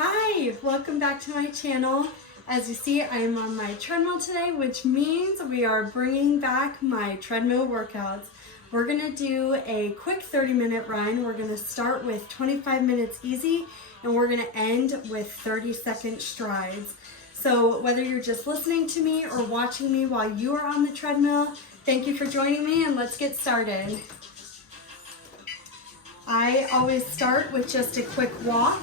Hi, welcome back to my channel. As you see, I am on my treadmill today, which means we are bringing back my treadmill workouts. We're gonna do a quick 30-minute run. We're gonna start with 25 minutes easy, and we're gonna end with 30-second strides. So whether you're just listening to me or watching me while you are on the treadmill, thank you for joining me, and let's get started. I always start with just a quick walk.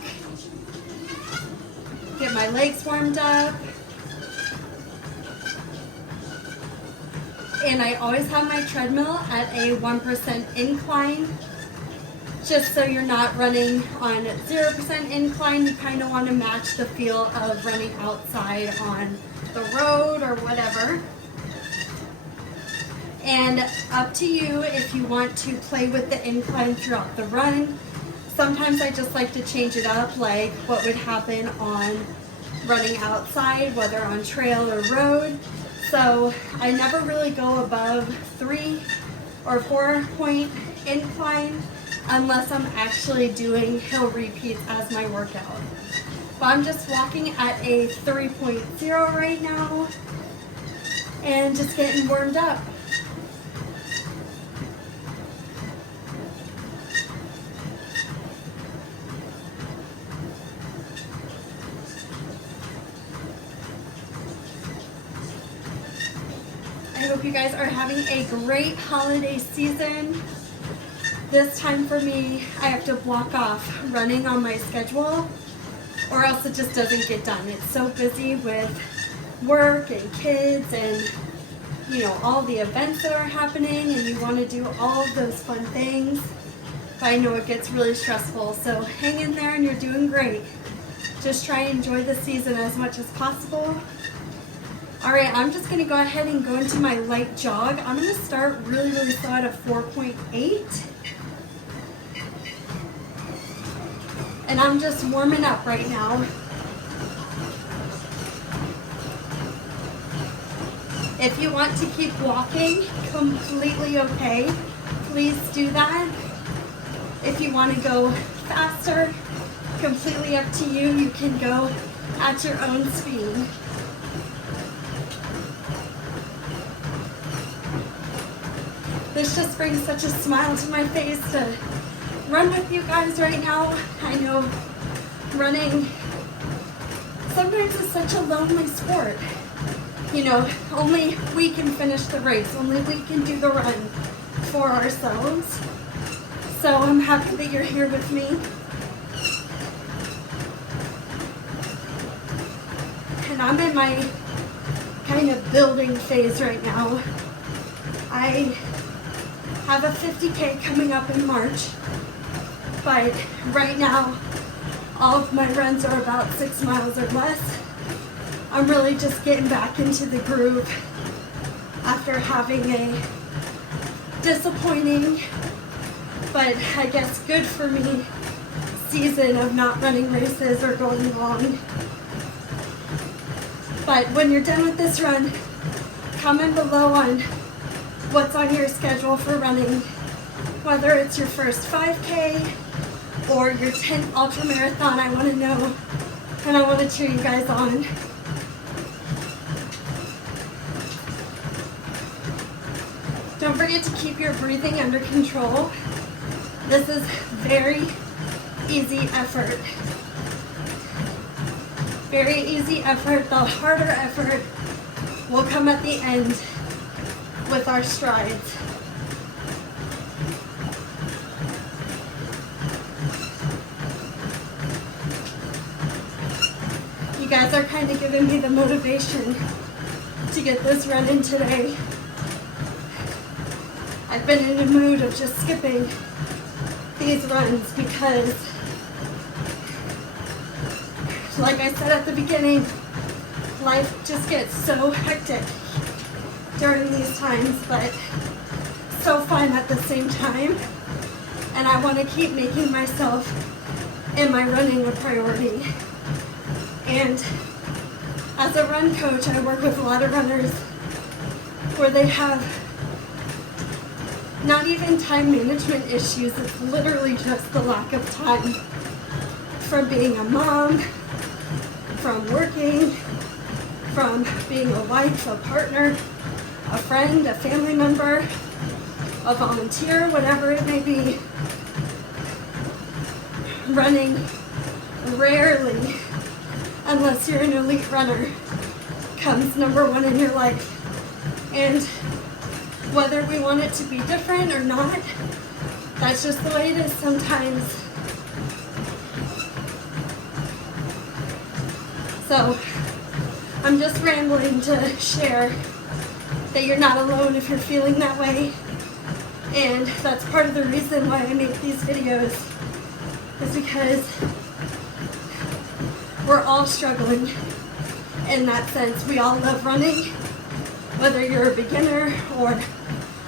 Get my legs warmed up. And I always have my treadmill at a 1% incline. Just so you're not running on 0% incline, you kind of want to match the feel of running outside on the road or whatever. And up to you if you want to play with the incline throughout the run. Sometimes I just like to change it up, like what would happen on running outside, whether on trail or road. So I never really go above 3 or 4 point incline unless I'm actually doing hill repeats as my workout. But I'm just walking at a 3.0 right now and just getting warmed up. I hope you guys are having a great holiday season. This time for me, I have to block off running on my schedule or else it just doesn't get done. It's so busy with work and kids and all the events that are happening, and you want to do all of those fun things. But I know it gets really stressful, so hang in there and you're doing great. Just try and enjoy the season as much as possible. All right, I'm just gonna go ahead and go into my light jog. I'm gonna start really slow at a 4.8. And I'm just warming up right now. If you want to keep walking, completely okay. Please do that. If you want to go faster, completely up to you. You can go at your own speed. This just brings such a smile to my face to run with you guys right now. I know running sometimes is such a lonely sport. Only we can finish the race. Only we can do the run for ourselves. So I'm happy that you're here with me. And I'm in my kind of building phase right now. I have a 50K coming up in March, but right now all of my runs are about 6 miles or less. I'm really just getting back into the groove after having a disappointing, but I guess good for me, season of not running races or going long. But when you're done with this run, comment below on what's on your schedule for running, whether it's your first 5K or your 10th ultra marathon. I want to know, and I want to cheer you guys on. Don't forget to keep your breathing under control. This is very easy effort. Very easy effort. The harder effort will come at the end with our strides. You guys are kind of giving me the motivation to get this run in today. I've been in a mood of just skipping these runs because, like I said at the beginning, life just gets so hectic during these times, but so fun at the same time. And I want to keep making myself and my running a priority. And as a run coach, I work with a lot of runners where they have not even time management issues, it's literally just the lack of time from being a mom, from working, from being a wife, a partner, a friend, a family member, a volunteer, whatever it may be. Running rarely, unless you're an elite runner, comes number one in your life. And whether we want it to be different or not, that's just the way it is sometimes. So I'm just rambling to share that you're not alone if you're feeling that way. And that's part of the reason why I make these videos, is because we're all struggling in that sense. We all love running, whether you're a beginner or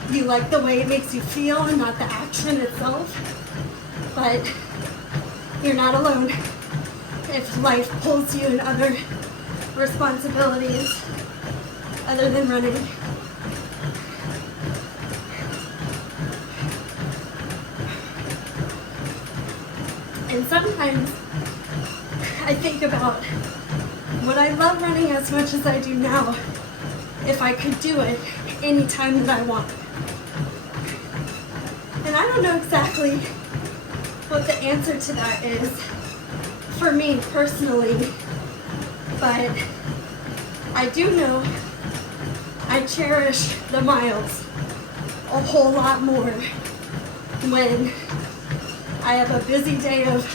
you like the way it makes you feel and not the action itself. But you're not alone if life pulls you in other responsibilities other than running. And sometimes I think about, would I love running as much as I do now if I could do it anytime that I want? And I don't know exactly what the answer to that is for me personally, but I do know I cherish the miles a whole lot more when I have a busy day of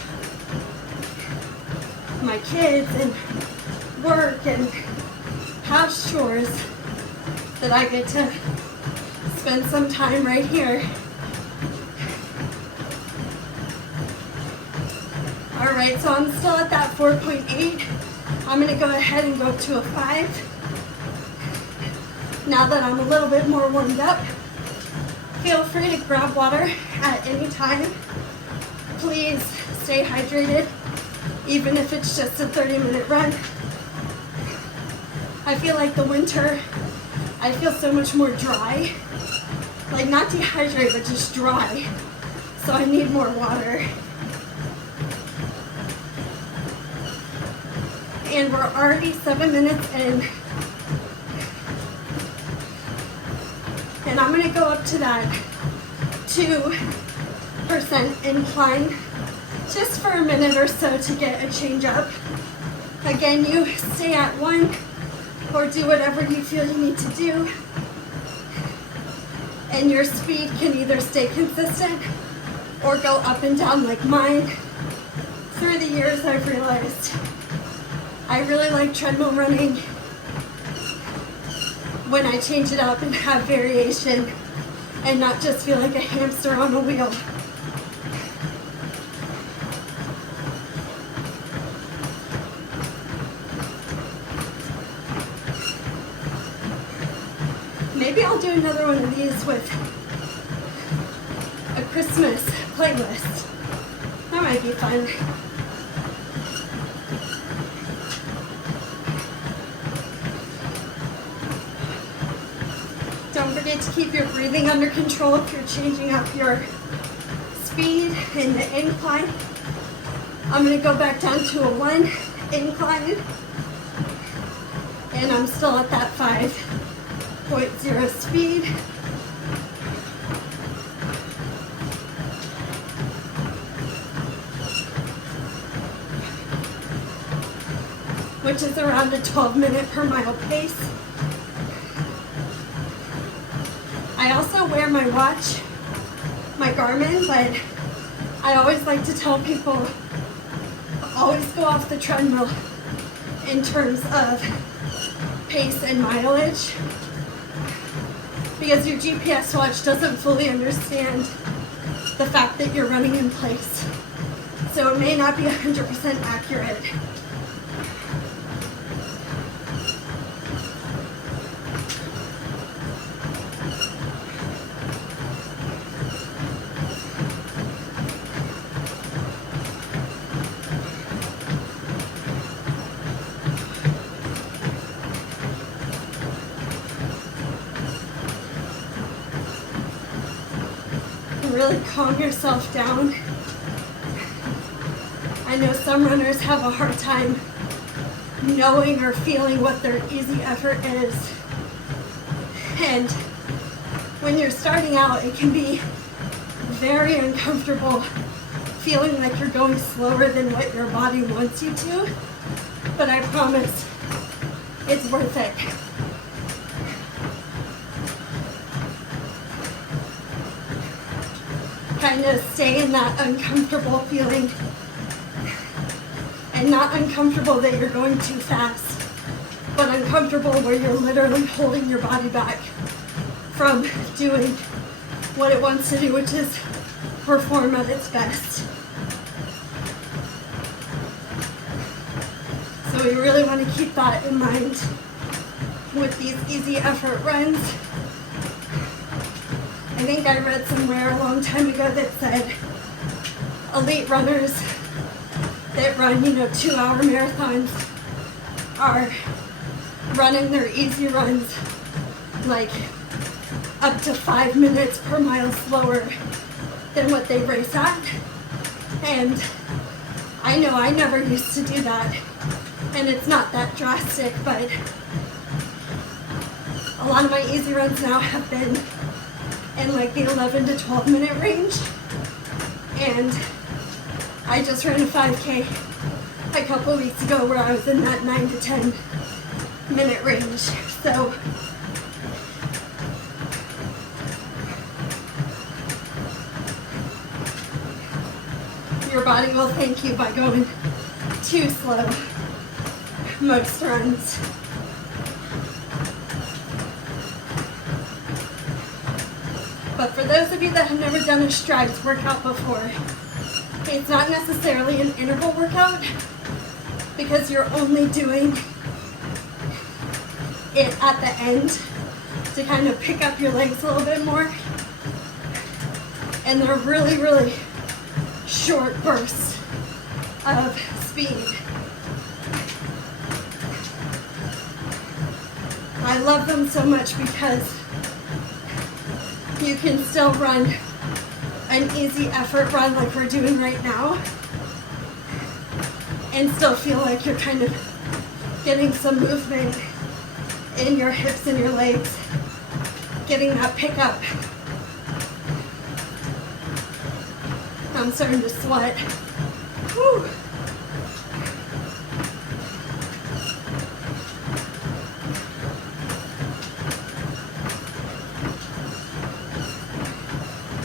my kids and work and house chores, that I get to spend some time right here. All right, so I'm still at that 4.8. I'm gonna go ahead and go up to a 5. Now that I'm a little bit more warmed up, feel free to grab water at any time. Please stay hydrated, even if it's just a 30-minute run. I feel like the winter, I feel so much more dry. Like not dehydrated, but just dry. So I need more water. And we're already 7 minutes in. And I'm gonna go up to that 2% incline just for a minute or so to get a change up. Again, you stay at 1 or do whatever you feel you need to do. And your speed can either stay consistent or go up and down like mine. Through the years, I've realized I really like treadmill running when I change it up and have variation and not just feel like a hamster on a wheel. Maybe I'll do another one of these with a Christmas playlist. That might be fun. Don't forget to keep your breathing under control if you're changing up your speed in the incline. I'm going to go back down to a 1 incline, and I'm still at that 5.0 speed. Which is around a 12-minute per mile pace. I also wear my watch, my Garmin, but I always like to tell people, always go off the treadmill in terms of pace and mileage, because your GPS watch doesn't fully understand the fact that you're running in place. So it may not be 100% accurate. Really calm yourself down. I know some runners have a hard time knowing or feeling what their easy effort is. And when you're starting out, it can be very uncomfortable feeling like you're going slower than what your body wants you to. But I promise it's worth it. Kind of stay in that uncomfortable feeling, and not uncomfortable that you're going too fast, but uncomfortable where you're literally holding your body back from doing what it wants to do, which is perform at its best. So we really want to keep that in mind with these easy effort runs. I think I read somewhere a long time ago that said elite runners that run, 2-hour marathons are running their easy runs like up to 5 minutes per mile slower than what they race at. And I know I never used to do that, and it's not that drastic, but a lot of my easy runs now have been in like the 11 to 12 minute range. And I just ran a 5K a couple weeks ago where I was in that 9 to 10 minute range. So your body will thank you by going too slow most runs. But for those of you that have never done a strides workout before, it's not necessarily an interval workout because you're only doing it at the end to kind of pick up your legs a little bit more. And they're really, really short bursts of speed. I love them so much because you can still run an easy effort run like we're doing right now and still feel like you're kind of getting some movement in your hips and your legs, getting that pickup. I'm starting to sweat. Whew.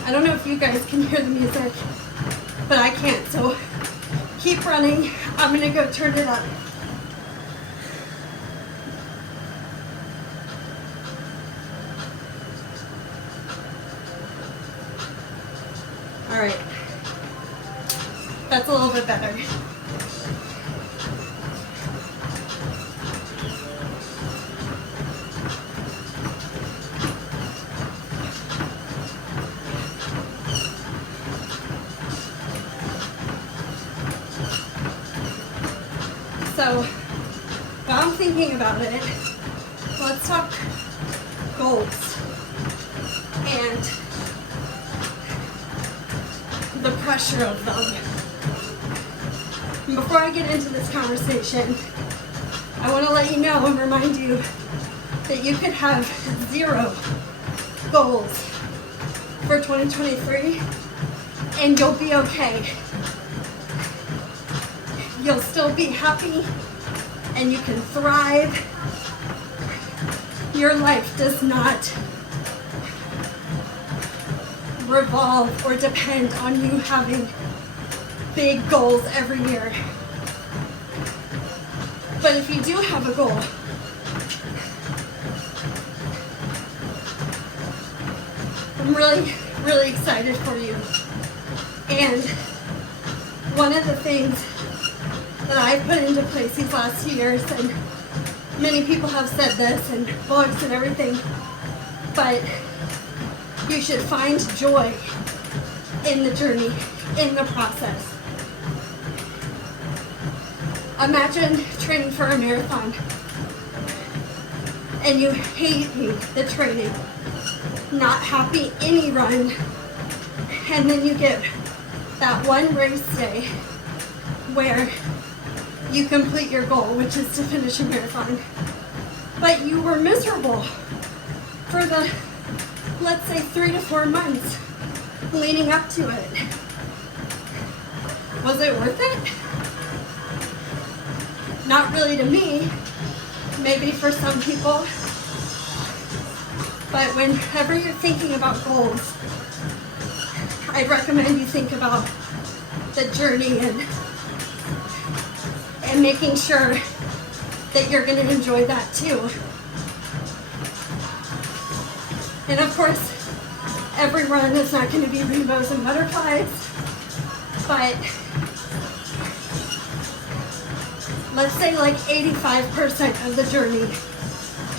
I don't know if you guys can hear the music, but I can't, so keep running. I'm gonna go turn it up. All right, that's a little bit better. So, while I'm thinking about it, let's talk goals and the pressure of them. And before I get into this conversation, I want to let you know and remind you that you could have 0 goals for 2023 and you'll be okay. You'll still be happy and you can thrive. Your life does not revolve or depend on you having big goals every year. But if you do have a goal, I'm really, really excited for you. And one of the things that I've put into place these last few years, and many people have said this and books and everything, but you should find joy in the journey, in the process. Imagine training for a marathon and you hating the training, not happy any run, and then you get that one race day where you complete your goal, which is to finish a marathon. But you were miserable for the, let's say, 3 to 4 months leading up to it. Was it worth it? Not really to me, maybe for some people. But whenever you're thinking about goals, I'd recommend you think about the journey and making sure that you're going to enjoy that too. And of course, every run is not going to be rainbows and butterflies, but let's say like 85% of the journey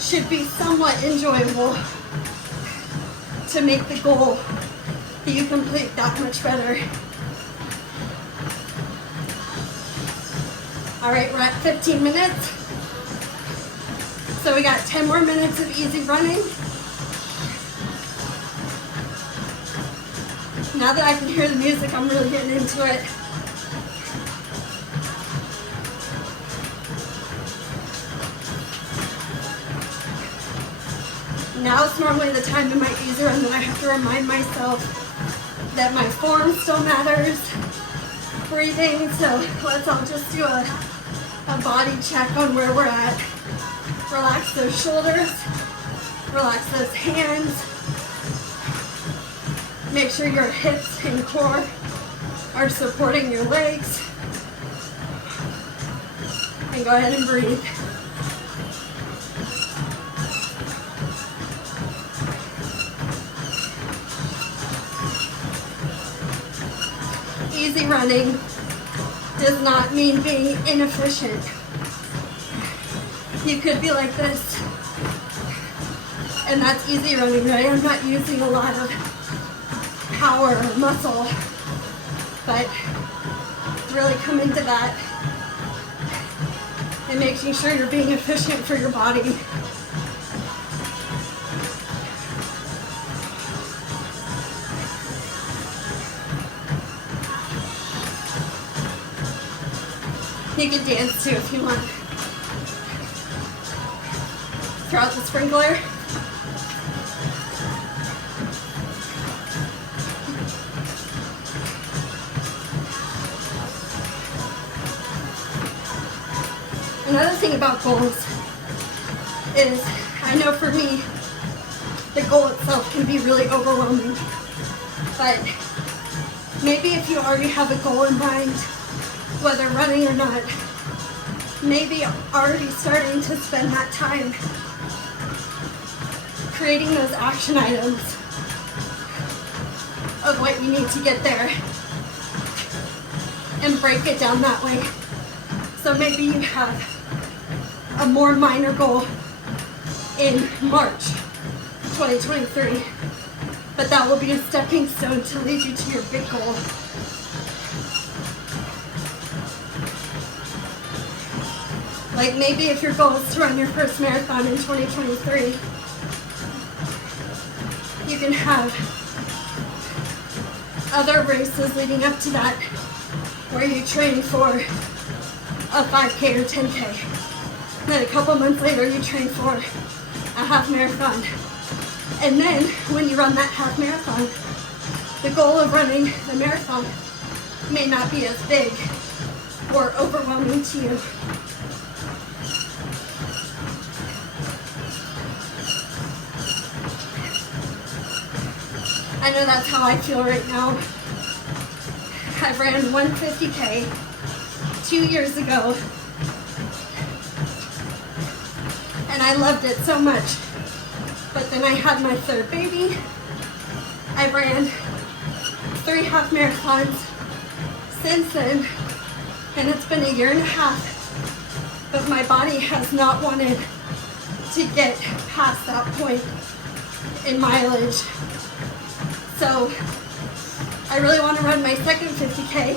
should be somewhat enjoyable to make the goal that you complete that much better. All right, we're at 15 minutes. So we got 10 more minutes of easy running. Now that I can hear the music, I'm really getting into it. Now it's normally the time in my easy run that I have to remind myself that my form still matters, breathing, so let's all just do a body check on where we're at. Relax those shoulders, relax those hands. Make sure your hips and core are supporting your legs. And go ahead and breathe. Easy running does not mean being inefficient. You could be like this, and that's easy running, right? I'm not using a lot of power or muscle, but really come into that and making sure you're being efficient for your body. You can dance too if you want. Throw out the sprinkler. Another thing about goals is, I know for me, the goal itself can be really overwhelming. But maybe if you already have a goal in mind, whether running or not, maybe already starting to spend that time creating those action items of what you need to get there and break it down that way. So maybe you have a more minor goal in March 2023, but that will be a stepping stone to lead you to your big goal. Like maybe if your goal is to run your first marathon in 2023, you can have other races leading up to that where you train for a 5K or 10K. Then a couple months later you train for a half marathon. And then when you run that half marathon, the goal of running the marathon may not be as big or overwhelming to you. I know that's how I feel right now. I ran 150K 2 years ago, and I loved it so much. But then I had my third baby. I ran 3 half marathons since then, and it's been 1.5 years, but my body has not wanted to get past that point in mileage. So I really want to run my second 50K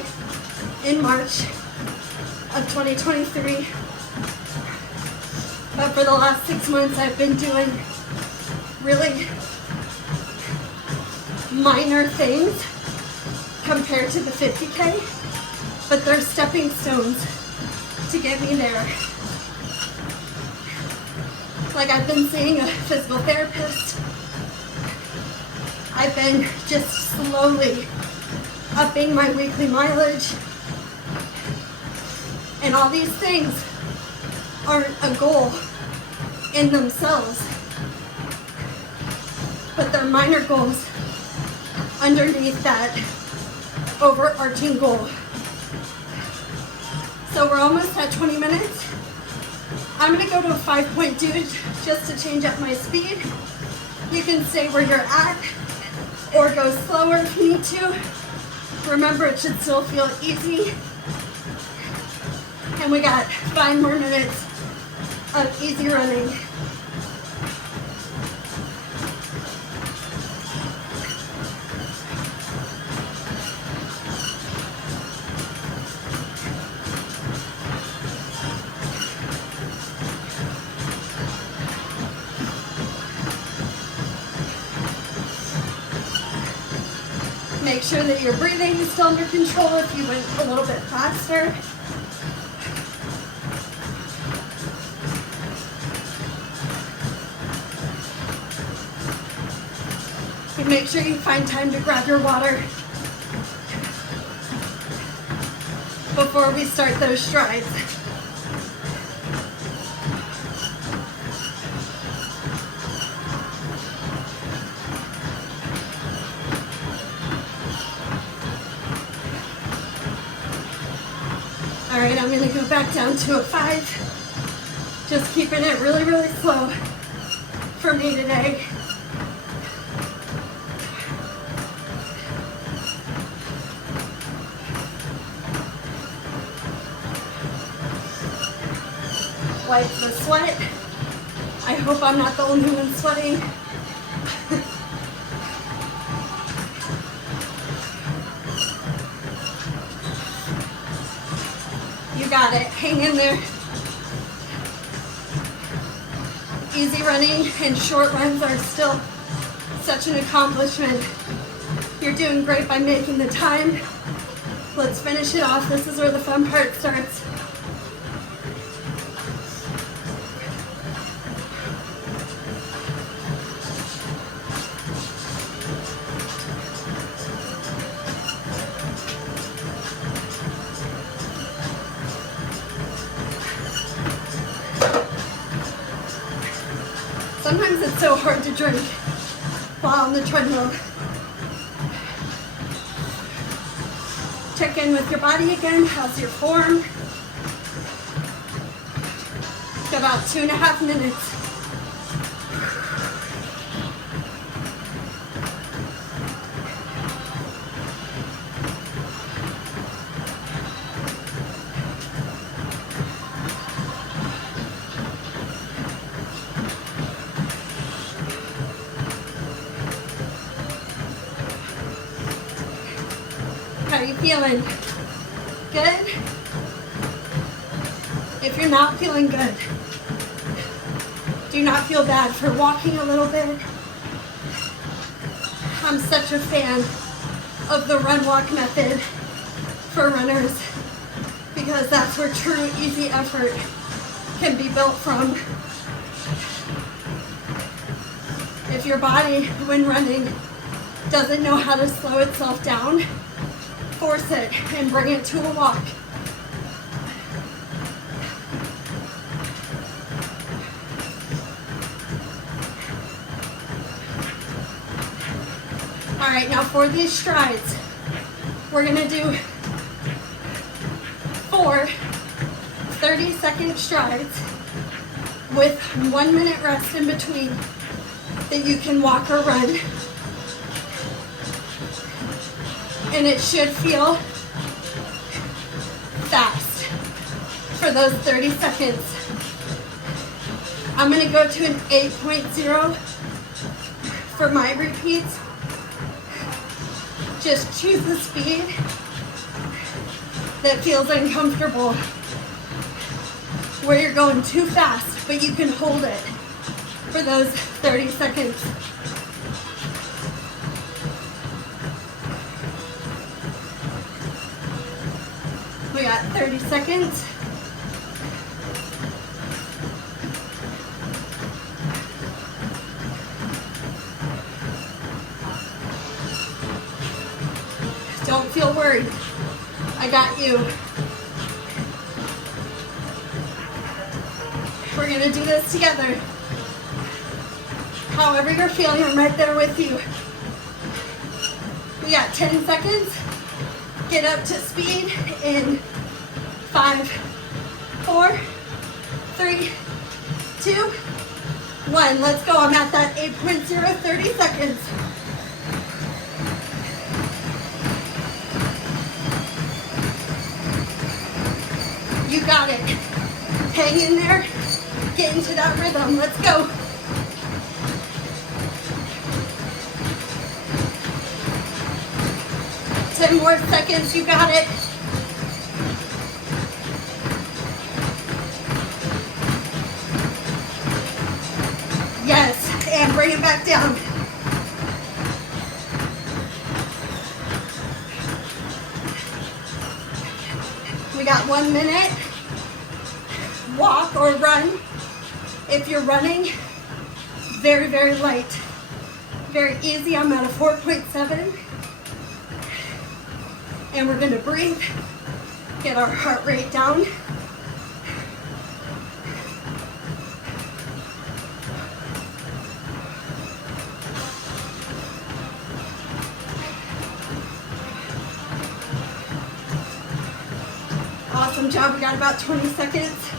in March of 2023. But for the last 6 months, I've been doing really minor things compared to the 50K. but they're stepping stones to get me there. Like, I've been seeing a physical therapist. I've been just slowly upping my weekly mileage. And all these things aren't a goal in themselves, but they're minor goals underneath that overarching goal. So we're almost at 20 minutes. I'm gonna go to a 5.2 just to change up my speed. You can stay where you're at or go slower if you need to. Remember, it should still feel easy. And we got 5 more minutes of easy running. Make sure that your breathing is still under control if you went a little bit faster. And make sure you find time to grab your water before we start those strides. All right, I'm gonna go back down to a 5. Just keeping it really, really slow for me today. Wipe the sweat. I hope I'm not the only one sweating. You got it. Hang in there. Easy running and short runs are still such an accomplishment. You're doing great by making the time. Let's finish it off. This is where the fun part starts. Sometimes it's so hard to drink while on the treadmill. Check in with your body again. How's your form? About 2.5 minutes. How are you feeling? Good? If you're not feeling good, do not feel bad for walking a little bit. I'm such a fan of the run-walk method for runners because that's where true easy effort can be built from. If your body, when running, doesn't know how to slow itself down, force it and bring it to a walk. All right, now for these strides, we're gonna do 4 30-second strides with 1 minute rest in between that you can walk or run. And it should feel fast for those 30 seconds. I'm gonna go to an 8.0 for my repeats. Just choose the speed that feels uncomfortable, where you're going too fast, but you can hold it for those 30 seconds. got 30 seconds. Don't feel worried. I got you. We're gonna do this together. However you're feeling, I'm right there with you. We got 10 seconds. Get up to speed in 5, 4, 3, 2, 1. Let's go. I'm at that 8.0, 30 seconds. You got it. Hang in there. Get into that rhythm. Let's go. Ten more seconds. You got it. Yes. And bring it back down. We got 1 minute. Walk or run. If you're running, very, very light. Very easy. I'm at a 4.7. And we're going to breathe. Get our heart rate down. Awesome job. We got about 20 seconds.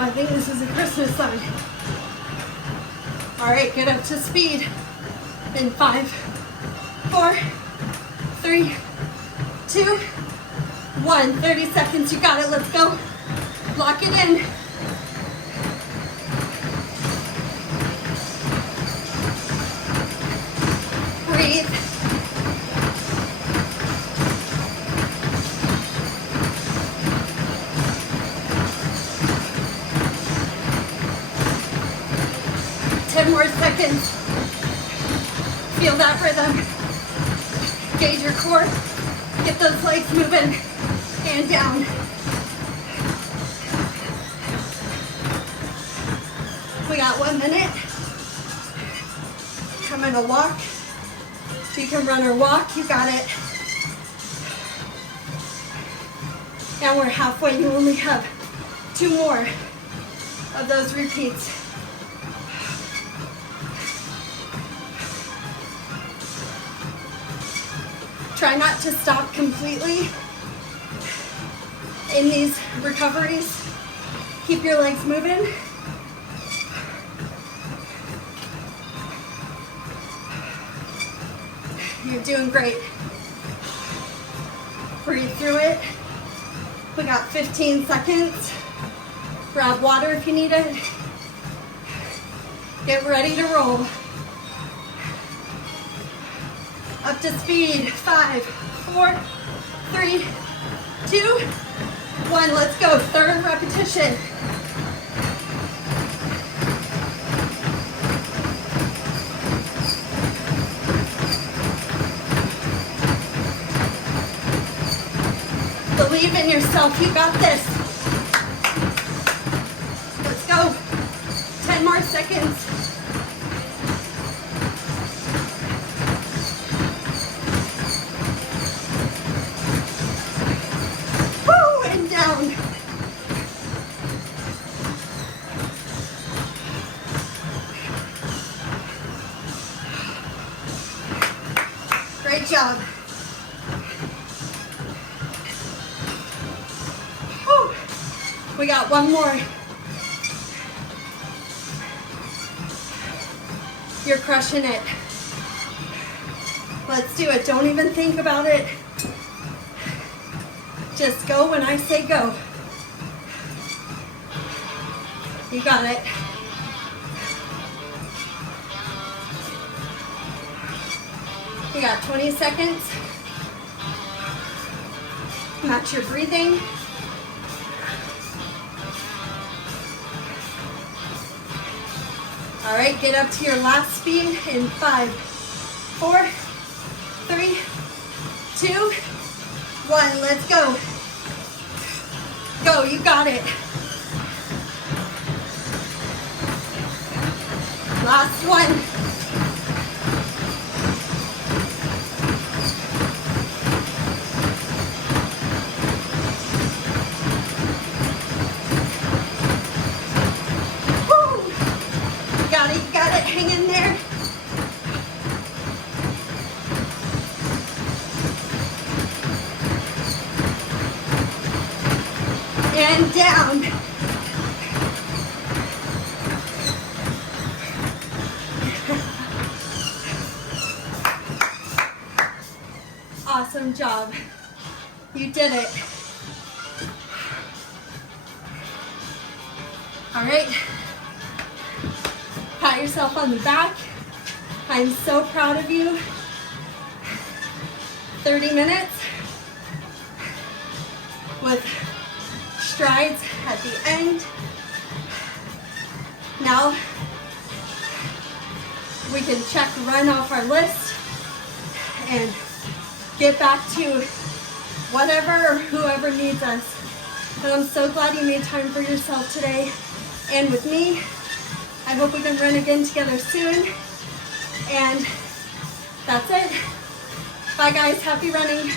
I think this is a Christmas song. All right, get up to speed in 5, 4, 3, 2, 1. 30 seconds. You got it. Let's go. Lock it in. Breathe. More seconds. Feel that rhythm. Gauge your core. Get those legs moving and down. We got 1 minute. I'm gonna walk. You can run or walk. You got it. And we're halfway. You only have 2 more of those repeats. Try not to stop completely in these recoveries. Keep your legs moving. You're doing great. Breathe through it. We got 15 seconds. Grab water if you need it. Get ready to roll. Up to speed. 5, 4, 3, 2, 1. Let's go. Third repetition. Believe in yourself. You got this. Let's go. 10 more seconds. Great job. Whew. We got 1 more. You're crushing it. Let's do it. Don't even think about it. Just go when I say go. You got it. You got 20 seconds. Match your breathing. All right, get up to your last speed in 5, 4, 3, 2, 1. Let's go. Go, you got it. Last one. Woo! You got it, hang in there. And down. Awesome job. You did it. All right. Pat yourself on the back. I'm so proud of you. 30 minutes with strides at the end. Now we can check run off our list and get back to whatever or whoever needs us. But I'm so glad you made time for yourself today and with me. I hope we can run again together soon. And that's it. Bye guys, happy running.